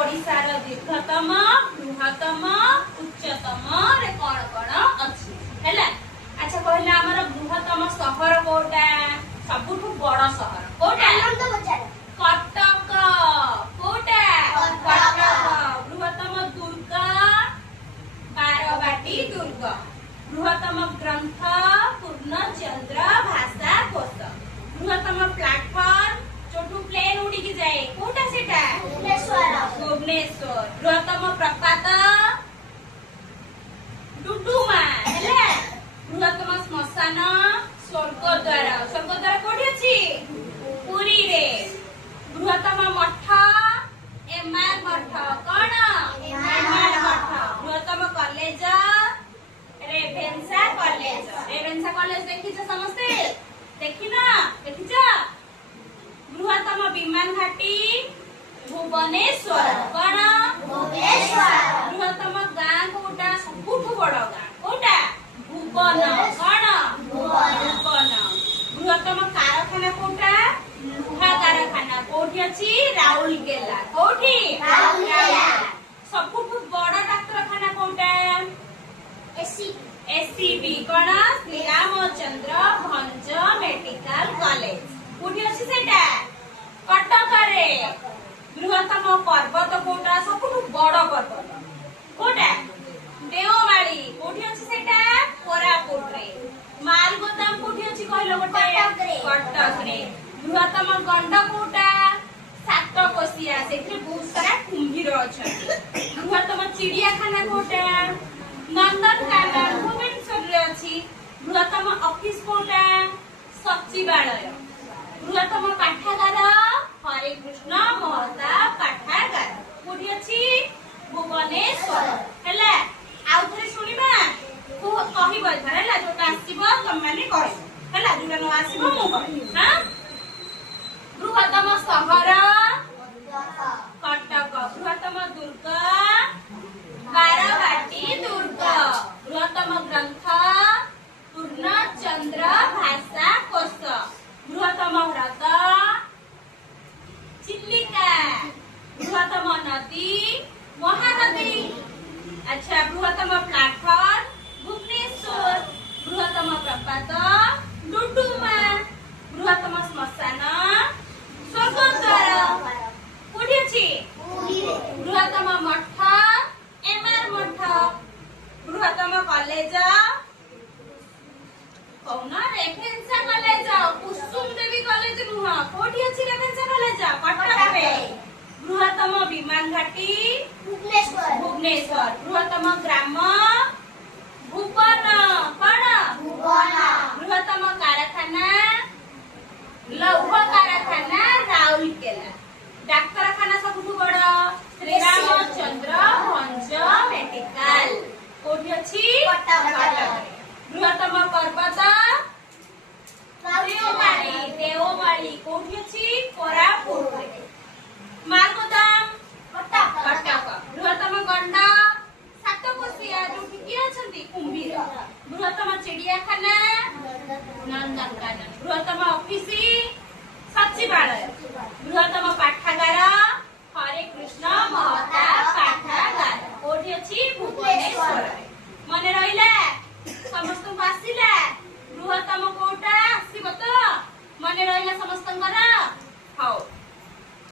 ओडिशार दीर्घतम बृहत्तम उच्चतम रे कोन कोन अछि हैला। अच्छा कहला हमर बृहत्तम शहर कोटा सबुठु बड़ शहर कोटा आनंद बजार कटक कोटा कटक। बृहत्तम दुर्ग बारवाटी दुर्ग। बृहत्तम ग्रंथ पूर्णचंद्र भाषा कोश। बृहत्तम प्लाटफॉर्म जोठू प्लेन उड़ी की जाए कोटा सेटा भुवनेश्वर। बृहत्तम प्रपात डुडुमा हैला। बृहत्तम श्मशान स्वर्गद्वार। स्वर्गद्वार कोठी अछि पुरी रे। बृहत्तम मठ एमआर मठ कोन एमआर मठ। बृहत्तम college Ravenshaw college. Ravenshaw college देखिछ समस्ते देखिना देखिछ। बृहत्तम विमान घाटी भुवनेश्वर कोन भुवनेश्वर। बृहत्तम गाँ कोटा सबुठु बड़ गाँ कोटा भुवन कोन भुवन। बृहत्तम कारखाना कोटा लुहा कारखाना कोठी अछि राउरकेला कोठी राउरकेला। सबुठु बड़ डाक्तरखाना कोटा एससीबी कोन श्री रामचंद्र भंज मेडिकल कॉलेज कोठी अछि सेटा कटक रे। बृहत्तम पर्वत कोटा सबुठु बड़ पर्वत कोटा देवमाली कोठी अछि सेटा कोरापुट रे। माल गोदाम कोठी अछि कहलो गोटे कटक रे। बृहत्तम गंड कोटा सातकोशिया सेठी बहुत सारा कुंभीर अछंती। बृहत्तम चिड़ियाखाना कोटा नंदनकानन भुवनेश्वर रे अछि। बृहत्तम ऑफिस कोटा सचिवालय। बृहत्तम पाठागार हरे कृष्ण महताब पाठागार कोठी अछि भुवनेश्वर हैला। आउ थरे सुनिबा को कहिबो एथरा हैला जोटा आसीबो तम माने कहबो हैला जोटा न आसीबो मु कहबी हां। बृहत्तम शहर कटक। बृहत्तम दुर्ग बारवाटी दुर्ग। बृहत्तम ग्रंथ पूर्णचंद्र भाषा कोश। बृहत्तम ह्रद चिलिका। बृहत्तम नदी महानदी। अच्छा बृहत्तम प्लाटफॉर्म भुवनेश्वर। बृहत्तम प्रपात डुडुमा। बृहत्तम श्मशान स्वर्गद्वार कोठी अछि बृहत्तम मठ एमआर मठ। बृहत्तम कॉलेज कौन रेभेन्सा कॉलेज कुसुम देवी कॉलेज नुह कोठी अछि रेभेन्सा कॉलेज कटक रे। बृहत्तम विमान घाटी भुवनेश्वर। बृहत्तम ग्राम भुवन कोन भुवन। बृहत्तम कारखाना लौह कारखाना राउरकेला। डाक्तरखाना सबुठु बड़ श्री रामचंद्र भंज मेडिकल कोठी अछि कटक रे। बृहत्तम पर्वत देवमाली कोठी अछि कोरापुट रे।